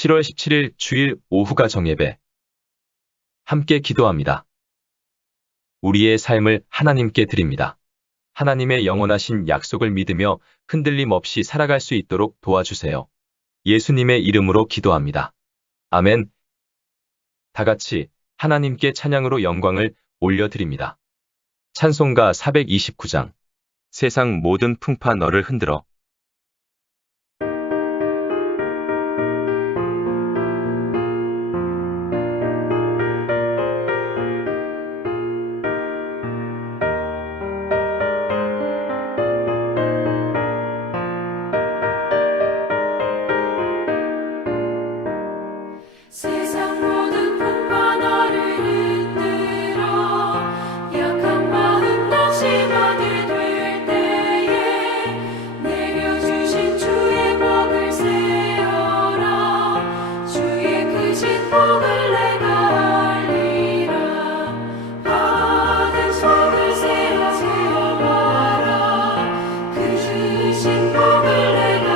7월 17일 주일 오후가 정예배. 함께 기도합니다. 우리의 삶을 하나님께 드립니다. 하나님의 영원하신 약속을 믿으며 흔들림 없이 살아갈 수 있도록 도와주세요. 예수님의 이름으로 기도합니다. 아멘. 다 같이 하나님께 찬양으로 영광을 올려드립니다. 찬송가 429장. 세상 모든 풍파 너를 흔들어. 세상 모든 풍파 너를 흔들어 약한 마음 낙심하게 될 때에 내려주신 주의 복을 세어라. 주의 크신 복을 내가 알리라. 받은 속을 세워봐라. 그 주신 복을 내가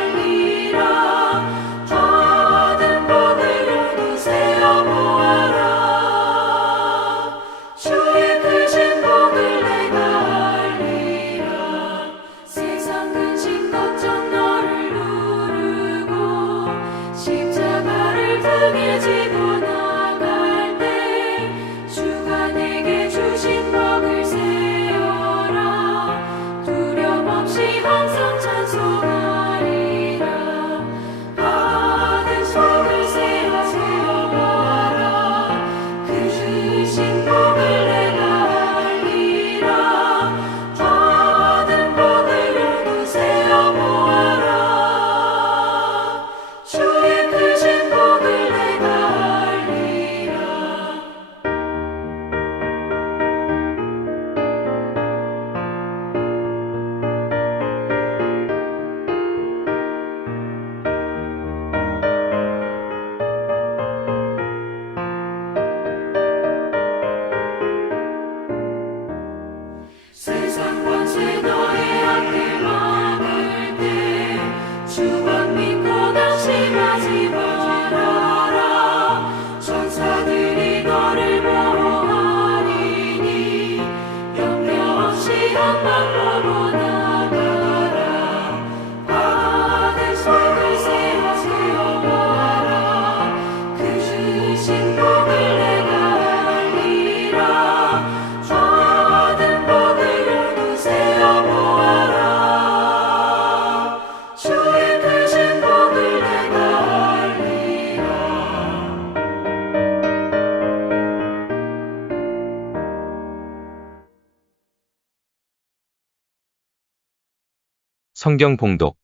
알리라. 받은 복을 세어보아라. 주의 크신 복을 내가 알리라. 세상 근심 걱정 너를 누르고 십자가를 등에 지고 나갈 때 주가 내게 주신 복을 세어라. 두려움 없이 항상 찬송하리라. 받은 속을 세워보아라. 그 주신 복을 내가 알리라. 받은 복을 모두 세어보아라. 주의 크신 복을 내가 알리라. 세상 권세 너의 앞길 막을 때 주만 믿고 낙심하지 말아라. 천사들이 너를 보호하리니 염려 없이 한방 보고 나가라. 받은 속을 세워보아라. 그 주신 복을 내가 알리라. 받은 복을 모두 세어보아라. 주의 크신 복을 내가 알리라. 성경 봉독.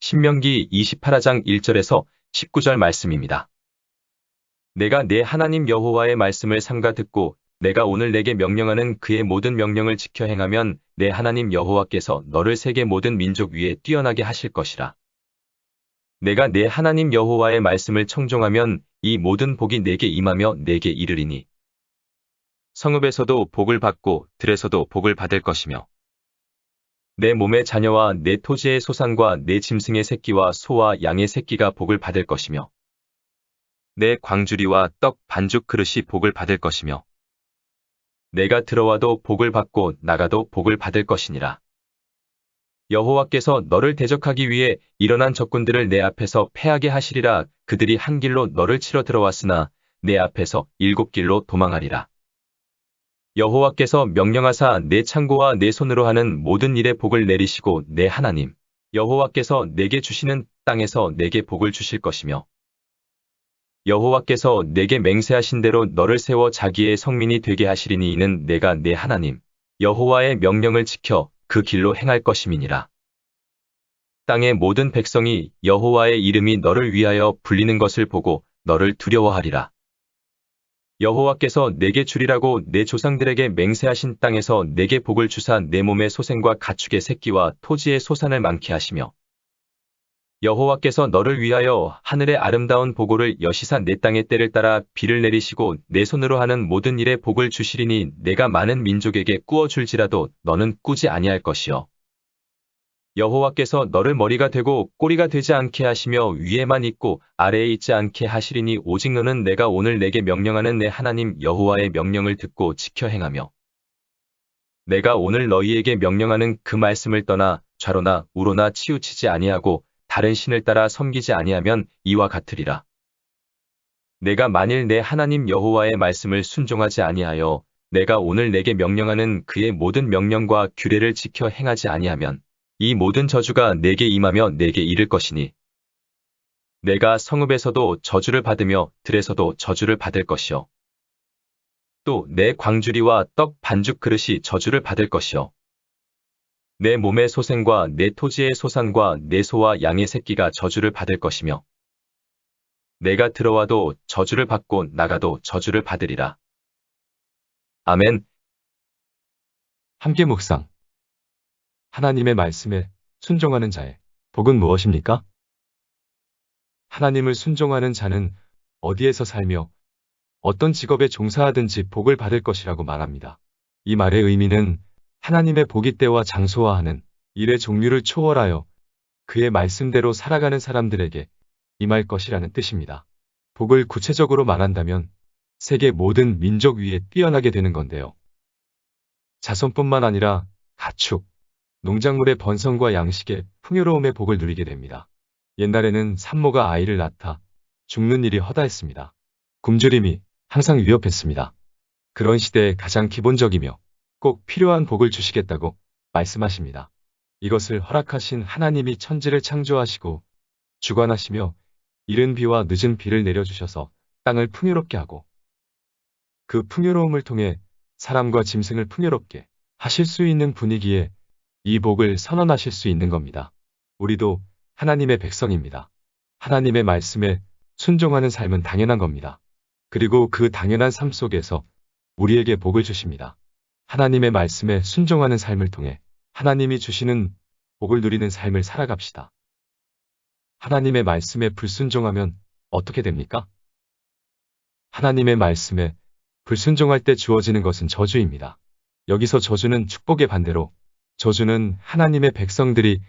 신명기 28장 1절에서 19절 말씀입니다. 내가 내 하나님 여호와의 말씀을 삼가 듣고 내가 오늘 내게 명령하는 그의 모든 명령을 지켜 행하면 내 하나님 여호와께서 너를 세계 모든 민족 위에 뛰어나게 하실 것이라. 내가 내 하나님 여호와의 말씀을 청종하면 이 모든 복이 내게 임하며 내게 이르리니 성읍에서도 복을 받고 들에서도 복을 받을 것이며 내 몸의 자녀와 내 토지의 소산과 내 짐승의 새끼와 소와 양의 새끼가 복을 받을 것이며 내 광주리와 떡 반죽 그릇이 복을 받을 것이며 내가 들어와도 복을 받고 나가도 복을 받을 것이니라. 여호와께서 너를 대적하기 위해 일어난 적군들을 내 앞에서 패하게 하시리라. 그들이 한 길로 너를 치러 들어왔으나 내 앞에서 7길로 도망하리라. 여호와께서 명령하사 내 창고와 내 손으로 하는 모든 일에 복을 내리시고 내 하나님 여호와께서 내게 주시는 땅에서 내게 복을 주실 것이며 여호와께서 내게 맹세하신 대로 너를 세워 자기의 성민이 되게 하시리니 이는 내가 내 하나님 여호와의 명령을 지켜 그 길로 행할 것임이니라. 땅의 모든 백성이 여호와의 이름이 너를 위하여 불리는 것을 보고 너를 두려워하리라. 여호와께서 내게 주리라고 내 조상들에게 맹세하신 땅에서 내게 복을 주사 내 몸의 소생과 가축의 새끼와 토지의 소산을 많게 하시며 여호와께서 너를 위하여 하늘의 아름다운 보고를 여시사 내 땅의 때를 따라 비를 내리시고 내 손으로 하는 모든 일에 복을 주시리니 내가 많은 민족에게 꾸어 줄지라도 너는 꾸지 아니할 것이요 여호와께서 너를 머리가 되고 꼬리가 되지 않게 하시며 위에만 있고 아래에 있지 않게 하시리니 오직 너는 내가 오늘 내게 명령하는 내 하나님 여호와의 명령을 듣고 지켜 행하며 내가 오늘 너희에게 명령하는 그 말씀을 떠나 좌로나 우로나 치우치지 아니하고 다른 신을 따라 섬기지 아니하면 이와 같으리라. 내가 만일 내 하나님 여호와의 말씀을 순종하지 아니하여 내가 오늘 내게 명령하는 그의 모든 명령과 규례를 지켜 행하지 아니하면 이 모든 저주가 내게 임하며 내게 이를 것이니 내가 성읍에서도 저주를 받으며 들에서도 저주를 받을 것이요 또 내 광주리와 떡 반죽 그릇이 저주를 받을 것이요 내 몸의 소생과 내 토지의 소산과 내 소와 양의 새끼가 저주를 받을 것이며 내가 들어와도 저주를 받고 나가도 저주를 받으리라. 아멘. 함께 묵상. 하나님의 말씀에 순종하는 자의 복은 무엇입니까? 하나님을 순종하는 자는 어디에서 살며 어떤 직업에 종사하든지 복을 받을 것이라고 말합니다. 이 말의 의미는 하나님의 복이 때와 장소와 하는 일의 종류를 초월하여 그의 말씀대로 살아가는 사람들에게 임할 것이라는 뜻입니다. 복을 구체적으로 말한다면 세계 모든 민족 위에 뛰어나게 되는 건데요. 자손뿐만 아니라 가축, 농작물의 번성과 양식의 풍요로움의 복을 누리게 됩니다. 옛날에는 산모가 아이를 낳다 죽는 일이 허다했습니다. 굶주림이 항상 위협했습니다. 그런 시대에 가장 기본적이며 꼭 필요한 복을 주시겠다고 말씀하십니다. 이것을 허락하신 하나님이 천지를 창조하시고 주관하시며 이른 비와 늦은 비를 내려주셔서 땅을 풍요롭게 하고 그 풍요로움을 통해 사람과 짐승을 풍요롭게 하실 수 있는 분위기에 이 복을 선언하실 수 있는 겁니다. 우리도 하나님의 백성입니다. 하나님의 말씀에 순종하는 삶은 당연한 겁니다. 그리고 그 당연한 삶 속에서 우리에게 복을 주십니다. 하나님의 말씀에 순종하는 삶을 통해 하나님이 주시는 복을 누리는 삶을 살아갑시다. 하나님의 말씀에 불순종하면 어떻게 됩니까? 하나님의 말씀에 불순종할 때 주어지는 것은 저주입니다. 여기서 저주는 축복의 반대로 저주는 하나님의 백성들이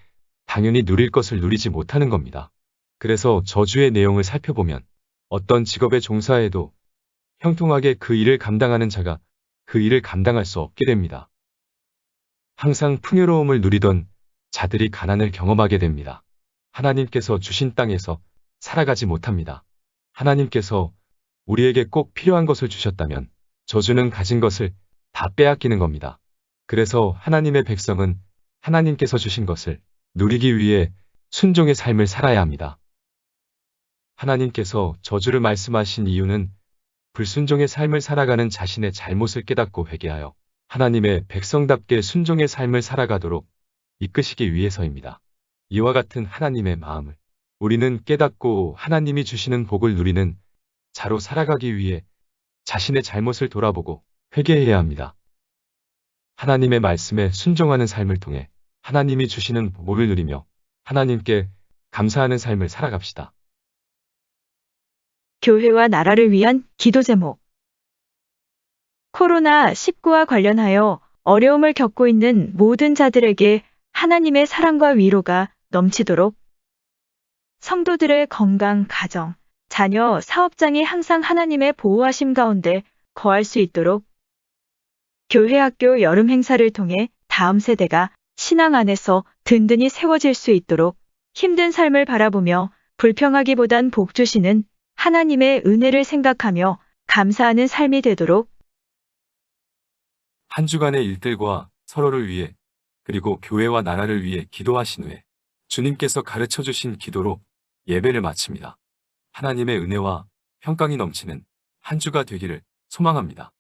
당연히 누릴 것을 누리지 못하는 겁니다. 그래서 저주의 내용을 살펴보면 어떤 직업에 종사해도 형통하게 그 일을 감당하는 자가 그 일을 감당할 수 없게 됩니다. 항상 풍요로움을 누리던 자들이 가난을 경험하게 됩니다. 하나님께서 주신 땅에서 살아가지 못합니다. 하나님께서 우리에게 꼭 필요한 것을 주셨다면 저주는 가진 것을 다 빼앗기는 겁니다. 그래서 하나님의 백성은 하나님께서 주신 것을 누리기 위해 순종의 삶을 살아야 합니다. 하나님께서 저주를 말씀하신 이유는 불순종의 삶을 살아가는 자신의 잘못을 깨닫고 회개하여 하나님의 백성답게 순종의 삶을 살아가도록 이끄시기 위해서입니다. 이와 같은 하나님의 마음을 우리는 깨닫고 하나님이 주시는 복을 누리는 자로 살아가기 위해 자신의 잘못을 돌아보고 회개해야 합니다. 하나님의 말씀에 순종하는 삶을 통해 하나님이 주시는 복을 누리며 하나님께 감사하는 삶을 살아갑시다. 교회와 나라를 위한 기도 제목. 코로나19와 관련하여 어려움을 겪고 있는 모든 자들에게 하나님의 사랑과 위로가 넘치도록 성도들의 건강, 가정, 자녀, 사업장이 항상 하나님의 보호하심 가운데 거할 수 있도록 교회 학교 여름 행사를 통해 다음 세대가 신앙 안에서 든든히 세워질 수 있도록 힘든 삶을 바라보며 불평하기보단 복 주시는 하나님의 은혜를 생각하며 감사하는 삶이 되도록 한 주간의 일들과 서로를 위해 그리고 교회와 나라를 위해 기도하신 후에 주님께서 가르쳐 주신 기도로 예배를 마칩니다. 하나님의 은혜와 평강이 넘치는 한 주가 되기를 소망합니다.